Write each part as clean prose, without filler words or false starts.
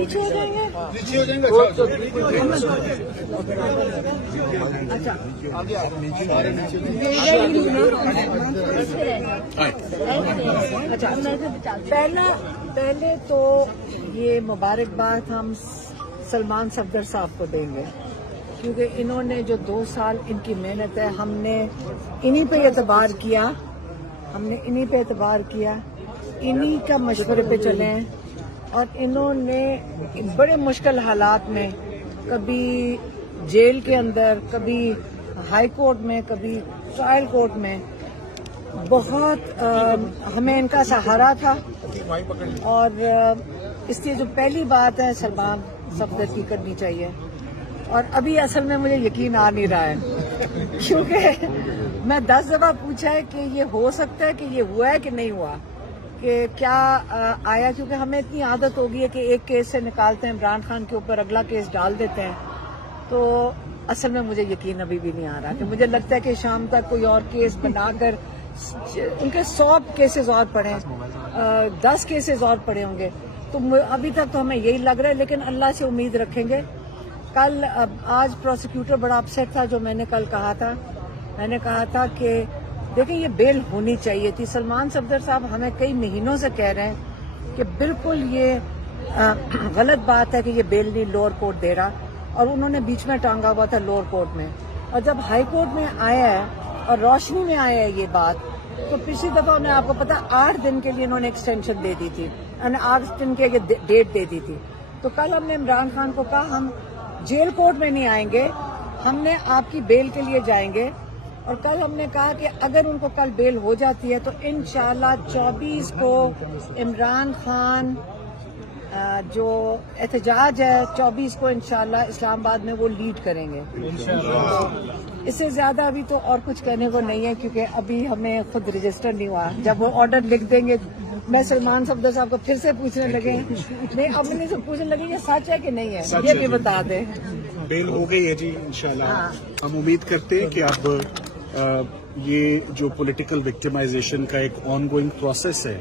پیچھے ہو جائیں گے. پہلے تو یہ مبارکباد ہم سلمان صفدر صاحب کو دیں گے، کیونکہ انہوں نے جو 2 سال ان کی محنت ہے، ہم نے انہی پہ اعتبار کیا، انہی کا مشورے پہ چلے ہیں، اور انہوں نے بڑے مشکل حالات میں، کبھی جیل کے اندر، کبھی ہائی کورٹ میں، کبھی ٹرائل کورٹ میں، بہت ہمیں ان کا سہارا تھا. اور اس لیے جو پہلی بات ہے سلمان صفدر کی کرنی چاہیے. اور ابھی اصل میں مجھے یقین آ نہیں رہا ہے، کیونکہ میں 10 دفعہ پوچھا ہے کہ یہ ہو سکتا ہے کہ یہ ہوا ہے کہ نہیں ہوا، کہ کیا آیا، کیونکہ ہمیں اتنی عادت ہو گئی ہے کہ ایک کیس سے نکالتے ہیں عمران خان کے اوپر، اگلا کیس ڈال دیتے ہیں. تو اصل میں مجھے یقین ابھی بھی نہیں آ رہا، کہ مجھے لگتا ہے کہ شام تک کوئی اور کیس بنا کر ان کے 100 کیسز اور پڑے، 10 کیسز اور پڑے ہوں گے. تو ابھی تک تو ہمیں یہی لگ رہا ہے، لیکن اللہ سے امید رکھیں گے. آج پروسیکیوٹر بڑا اپسیٹ تھا، جو میں نے کل کہا تھا، کہ دیکھیں یہ بیل ہونی چاہیے تھی. سلمان صفدر صاحب ہمیں کئی مہینوں سے کہہ رہے ہیں کہ بالکل یہ غلط بات ہے کہ یہ بیل نہیں لوور کورٹ دے رہا، اور انہوں نے بیچ میں ٹانگا ہوا تھا لوور کورٹ میں. اور جب ہائی کورٹ میں آیا ہے اور روشنی میں آیا ہے یہ بات، تو پچھلی دفعہ میں آپ کو پتا 8 دن کے لیے انہوں نے ایکسٹینشن دے دی تھی، 8 دن کے ڈیٹ دے دی تھی. تو کل ہم نے عمران خان کو کہا ہم جیل کورٹ میں نہیں آئیں گے، ہم نے آپ کی بیل کے لیے جائیں گے. اور کل ہم نے کہا کہ اگر ان کو کل بیل ہو جاتی ہے تو انشاءاللہ 24 کو عمران خان جو احتجاج ہے 24 کو انشاءاللہ اسلام آباد میں وہ لیڈ کریں گے. اس سے زیادہ ابھی تو اور کچھ کہنے کو نہیں ہے، کیونکہ ابھی ہمیں خود رجسٹر نہیں ہوا. جب وہ آرڈر لکھ دیں گے، میں سلمان صفدر صاحب کو پھر سے پوچھنے لگے نہیں، اب انہیں سے پوچھنے لگے یہ سچ ہے کہ نہیں ہے، یہ بھی بتا دیں. بیل ہو گئی ہے جی انشاءاللہ. ہم امید کرتے ہیں کہ اب یہ جو پولیٹیکل وکٹمائزیشن کا ایک آن گوئنگ پروسیس ہے،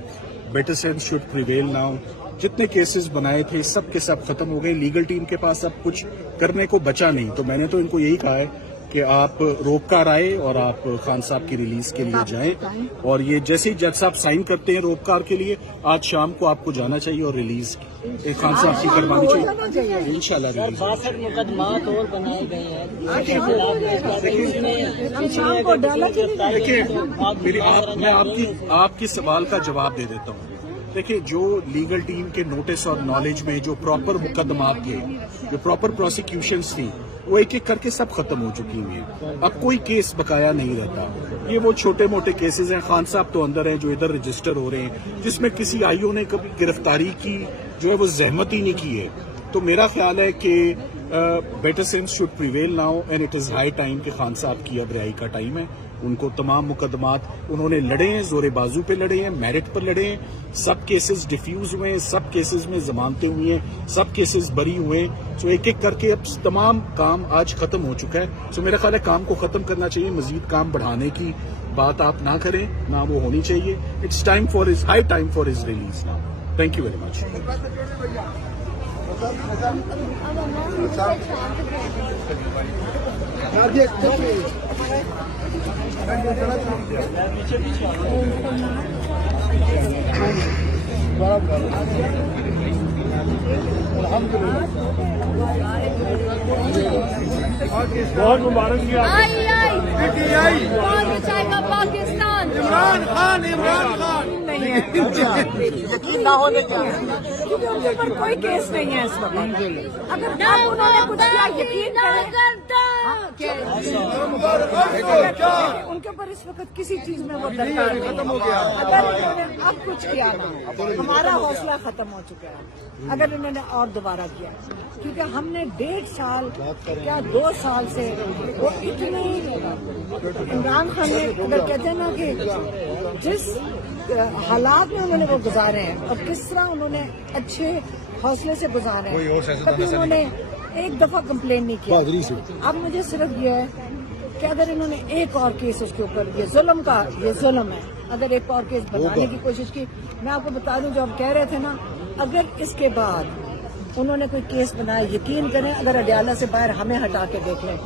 better sense should prevail now. جتنے کیسز بنائے تھے سب کے سب ختم ہو گئے. لیگل ٹیم کے پاس اب کچھ کرنے کو بچا نہیں. تو میں نے تو ان کو یہی کہا ہے کہ آپ روک کر آئے اور آپ خان صاحب کی ریلیز کے لیے جائیں، اور یہ جیسے ہی جج صاحب سائن کرتے ہیں روک کار کے لیے، آج شام کو آپ کو جانا چاہیے اور ریلیز خان صاحب کی کروانی چاہیے. انشاءاللہ ریلیز 62 مقدمات اور بنائے گئے ہیں. دیکھیے میں آپ کے سوال کا جواب دے دیتا ہوں. دیکھیں جو لیگل ٹیم کے نوٹس اور نالج میں جو پراپر مقدمات تھے، جو پراپر پروسیکیوشنز تھی، وہ ایک ایک کر کے سب ختم ہو چکی ہوئی ہیں. اب کوئی کیس بقایا نہیں رہتا. یہ وہ چھوٹے موٹے کیسز ہیں. خان صاحب تو اندر ہیں جو ادھر رجسٹر ہو رہے ہیں، جس میں کسی آئی او نے کبھی گرفتاری کی جو ہے وہ زحمت ہی نہیں کی ہے. تو میرا خیال ہے کہ better sense should prevail now and it is high time کہ خان صاحب کی اب رہائی کا ٹائم ہے. ان کو تمام مقدمات انہوں نے لڑے ہیں، زور بازو پہ لڑے ہیں، میرٹ پر لڑے ہیں. سب کیسز ڈیفیوز ہوئے ہیں، سب کیسز میں ضمانتیں ہوئی ہیں، سب کیسز بری ہوئے ہیں. سو ایک ایک کر کے اب تمام کام آج ختم ہو چکا ہے. سو میرا خیال ہے کام کو ختم کرنا چاہیے. مزید کام بڑھانے کی بات آپ نہ کریں، نہ وہ ہونی چاہیے. It's time for his high time for his release now. Thank you very much. بہت مبارک کیا پاکستان. عمران خان یقین نہ ہونے کا، کیونکہ ان کے اوپر کوئی کیس نہیں ہے اس وقت. اگر انہوں نے کچھ کیا یقین ان کے اوپر اس وقت کسی چیز میں وہ درکار ختم ہو گیا. اگر انہوں نے اب کچھ کیا نا، ہمارا حوصلہ ختم ہو چکا ہے. اگر انہوں نے اور دوبارہ کیا، کیونکہ ہم نے 1.5 سال کیا 2 سال سے وہ اتنی عمران خان نے اگر کہتے ہیں نا کہ جس حالات میں انہوں نے وہ گزارے ہیں اور کس طرح انہوں نے اچھے حوصلے سے گزارے ہیں، کبھی انہوں نے ایک دفعہ کمپلین نہیں کیا. اب مجھے صرف یہ ہے کہ اگر انہوں نے ایک اور کیس اس کے اوپر، یہ ظلم ہے، اگر ایک اور کیس بنانے کی کوشش کی. میں آپ کو بتا دوں جو ہم کہہ رہے تھے نا، اگر اس کے بعد انہوں نے کوئی کیس بنایا. یقین کریں اگر اڈیالہ سے باہر ہمیں ہٹا کے دیکھ لیں,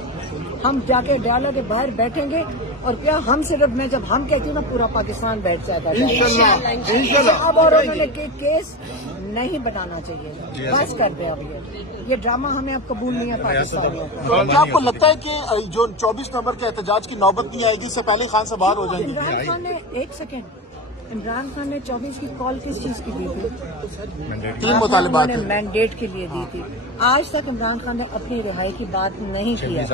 ہم جا کے اڈیالہ کے باہر بیٹھیں گے, اور کیا ہم صرف میں جب ہم کہتی ہوں نا پورا پاکستان بیٹھ جاتا ہے. اب اور انہوں نے کیس نہیں بنانا چاہیے, بس کر دیں. اب یہ ڈرامہ ہمیں اب قبول نہیں ہے پاکستان میں. کیا آپ کو لگتا ہے کہ جو 24 نومبر کے احتجاج کی نوبت نہیں آئے گی, اس سے پہلے خان صاحب باہر ہو جائیں گے؟ عمران خان نے ایک سیکنڈ, عمران خان نے 24 کی کال کس چیز کی دی تھی؟ 3 مطالبات نے مینڈیٹ کے لیے دی تھی. آج تک عمران خان نے اپنی رہائی کی بات نہیں کی ہے.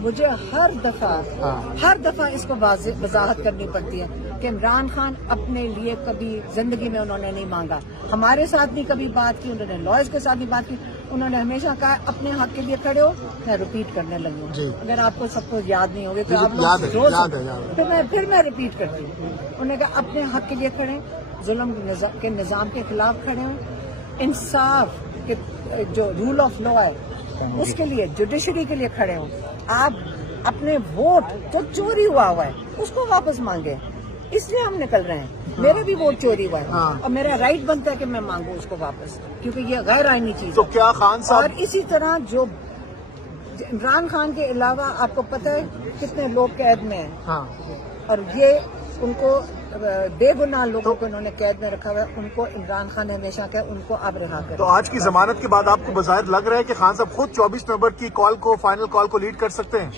مجھے ہر دفعہ اس کو وضاحت کرنی پڑتی ہے کہ عمران خان اپنے لیے کبھی زندگی میں انہوں نے نہیں مانگا, ہمارے ساتھ نہیں کبھی بات کی, انہوں نے لائرز کے ساتھ نہیں بات کی. انہوں نے ہمیشہ کہا اپنے حق کے لیے کھڑے ہو. میں ریپیٹ کرنے لگی ہوں, اگر آپ کو سب کو یاد نہیں ہوگی تو آپ پھر میں ریپیٹ کرتی ہوں. انہوں نے کہا اپنے حق کے لیے کھڑے, ظلم کے نظام کے خلاف کھڑے ہیں, انصاف کے جو رول آف لا ہے اس کے لیے, جوڈیشری کے لیے کھڑے ہوں. آپ اپنے ووٹ جو چوری ہوا ہے اس کو واپس مانگے, اس لیے ہم نکل رہے ہیں. میرا بھی ووٹ چوری ہوا ہے اور میرا رائٹ بنتا ہے کہ میں مانگوں اس کو واپس, کیونکہ یہ غیر آئینی چیز ہے. تو کیا خان صاحب, اور اسی طرح جو عمران خان کے علاوہ آپ کو پتہ ہے کتنے لوگ قید میں ہیں, اور یہ ان کو بے گناہ لوگوں کو انہوں نے قید میں رکھا ہوا ہے. ان کو عمران خان نے ہمیشہ کہا ان کو اب رہا کریں. تو آج کی ضمانت کے بعد آپ کو بظاہر لگ رہا ہے کہ خان صاحب خود 24 نومبر کی کال کو, فائنل کال کو لیڈ کر سکتے ہیں؟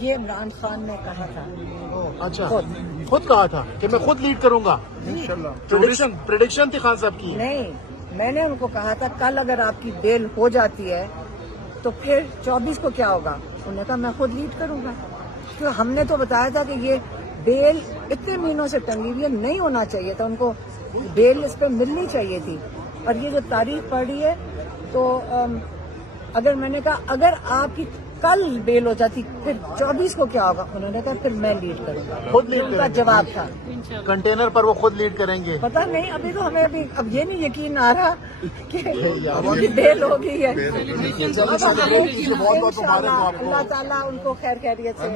یہ عمران خان نے کہا تھا. اچھا, خود کہا تھا کہ میں خود لیڈ کروں گا. پریڈکشن تھی خان صاحب کی. نہیں, میں نے ان کو کہا تھا کل اگر آپ کی بیل ہو جاتی ہے تو پھر 24 کو کیا ہوگا. انہوں نے کہا میں خود لیڈ کروں گا. کیوں ہم نے تو بتایا تھا کہ یہ بیل اتنے مہینوں سے ٹنگی ہوئی نہیں ہونا چاہیے تھا, ان کو بیل اس پہ ملنی چاہیے تھی. اور یہ جو تاریخ پڑھی ہے تو اگر میں نے کہا اگر آپ کی کل بیل ہو جاتی پھر 24 کو کیا ہوگا, انہوں نے کہا پھر میں لیڈ کروں گا. خود لیڈ ان کا جواب تھا. کنٹینر پر وہ خود لیڈ کریں گے. پتہ نہیں, ابھی تو ہمیں اب یہ نہیں یقین آ رہا کہ بیل ہو گئی ہے. اللہ تعالیٰ ان کو خیر خیریت سے